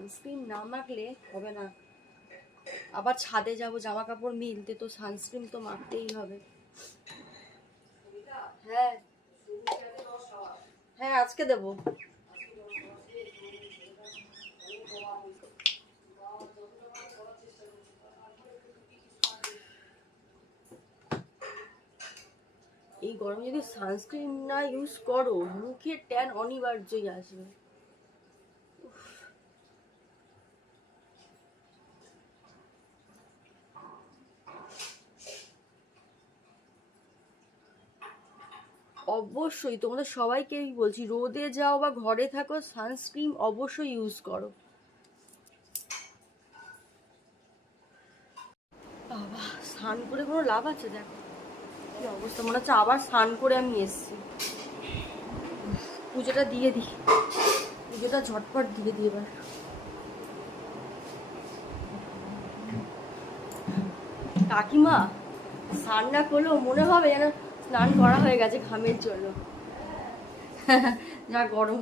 Sunscreen না মাখলে হবে না। আবার ছাদে যাব জামা কাপড় মিলতে, তো সানস্ক্রিন তো মাখতেই হবে। হ্যাঁ হ্যাঁ আজকে দেবো। এই গরমে যদি সানস্ক্রিন না ইউজ করো মুখে ট্যান অনিবার্যই আসবে। অবশ্যই তোমাদের সবাইকেই বলছি, রোদে যাও বা ঘরে থাকো, সানস্ক্রিন অবশ্যই ইউজ করো। বাবা স্নান করে কোনো লাভ আছে? দেখো কি অবস্থা, মনে হচ্ছে আবার স্নান করে আমি এসছি। পুজোটা দিয়ে দিই, পুজোটা ঝটপট দিয়ে দিই এবার। কাকিমা স্নান না করলেও মনে হবে যেন স্নান করা হয়ে গেছে ঘামের জন্য। যা গরম।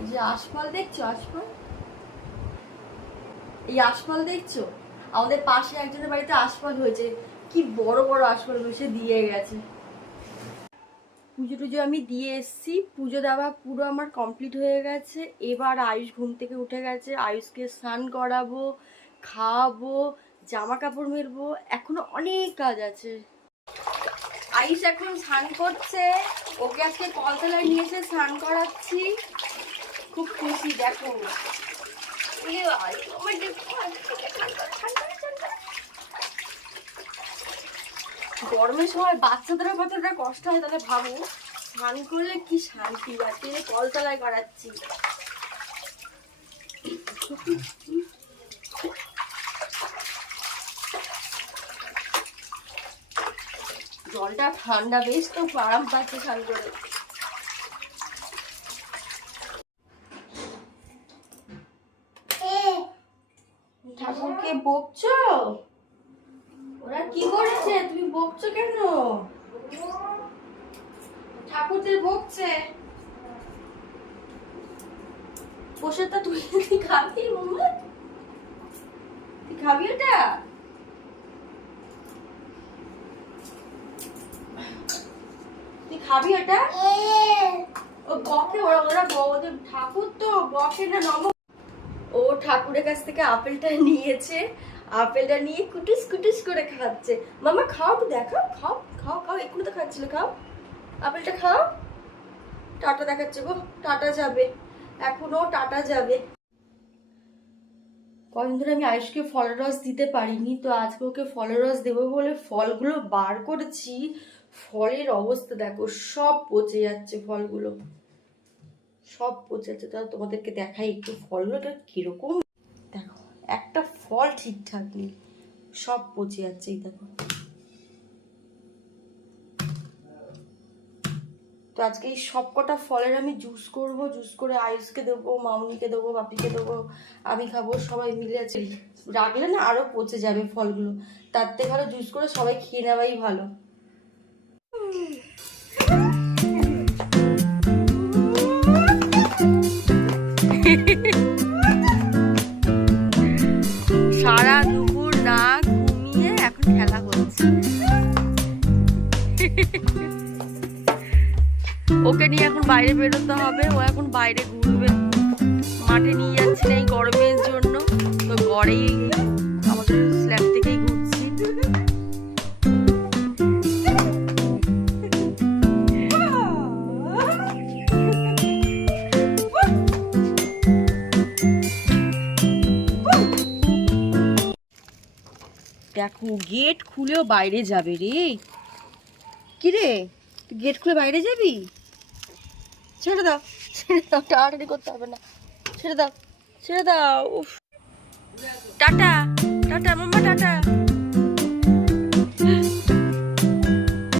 এই যে আশফল দেখছো, আশফল, এই আশফল দেখছো? আমাদের পাশে একজনের বাড়িতে আশফল হয়েছে, কি বড় বড় আশফল হয়েছে, দিয়ে গেছে। পুজো টুজো আমি দিয়ে এসছি, পুজো দেওয়া পুরো আমার কমপ্লিট হয়ে গেছে। এবার আয়ুষ ঘুম থেকে উঠে গেছে, আয়ুষকে স্নান করাবো, খাওয়াবো, জামা কাপড় মেলবো, এখনো অনেক কাজ আছে। আয়ুষ এখন স্নান করছে, ওকে আজকে কলতলায় নিয়ে এসে স্নান করাচ্ছি, খুব খুশি। দেখো গরমের সময় বাচ্চাদেরও কতটা কষ্ট হয়, তাহলে ভাবো স্নান করলে কি শান্তি। আজকে কলতলায় করাচ্ছি। জলটা ঠান্ডা, বেশ তো আরাম পাচ্ছে স্নান করে। ঠাকুরকে বকছো? ওরা কি করেছে? তুমি বকছো কেন? ঠাকুরদের বকছে। প্রসাদটা তুই খাবি? মোহাম্মদ তুই খাবি ওটা? তুই খাবি ওটা? ও বকে, ওরা ওদের ঠাকুর তো বকে না। নম ও ঠাকুরের কাছ থেকে আপেলটা নিয়েছে, আপেলটা নিয়ে কুটুস কুটুস করে খাচ্ছে। মামা খাও তো, দেখাও, খাও খাও খাও, এক্ষুনি তো খাচ্ছিল, খাও আপেলটা খাও। টাটা দেখাচ্ছে গো, টাটা যাবে, এখনো টাটা যাবে। কদিন ধরে আমি আয়ুষকে ফলের রস দিতে পারিনি, তো আজকে ওকে ফলের রস দেবো বলে ফলগুলো বার করেছি। ফলের অবস্থা দেখো, সব পচে যাচ্ছে, ফলগুলো সব পচে যাচ্ছে। তাহলে তোমাদেরকে দেখাই একটু ফলগুলো কিরকম। দেখো একটা ফল ঠিকঠাক নেই, সব পচে যাচ্ছে। এই দেখো। তো আজকে এই সবকটা ফলের আমি জুস করব, জুস করে আয়ুষকে দেবো, মামুনিকে দেবো, বাপিকে দেবো, আমি খাবো, সবাই মিলে আছে। রাখলে না আরো পচে যাবে ফলগুলো, তার থেকে ভালো জুস করে সবাই খেয়ে নেওয়াই ভালো। সারা দুপুর না ঘুমিয়ে এখন খেলা হচ্ছে। ওকে নিয়ে এখন বাইরে বেরোতে হবে, ও এখন বাইরে ঘুরবে। মাঠে নিয়ে যাচ্ছি না এই গরমের জন্য, তো ঘরেই আমাদের স্ল্যাব থেকেই ঘুরছি। দেখো গেট খুলেও বাইরে যাবে রে। কি রে, তুই গেট খুলে বাইরে যাবি? ছেড়ে দাও, ছেড়ে দাও, টাটারি করতে হবে না, ছেড়ে দাও, ছেড়ে দাও। উফ, টাটা টাটা মাম্মা, টাটা।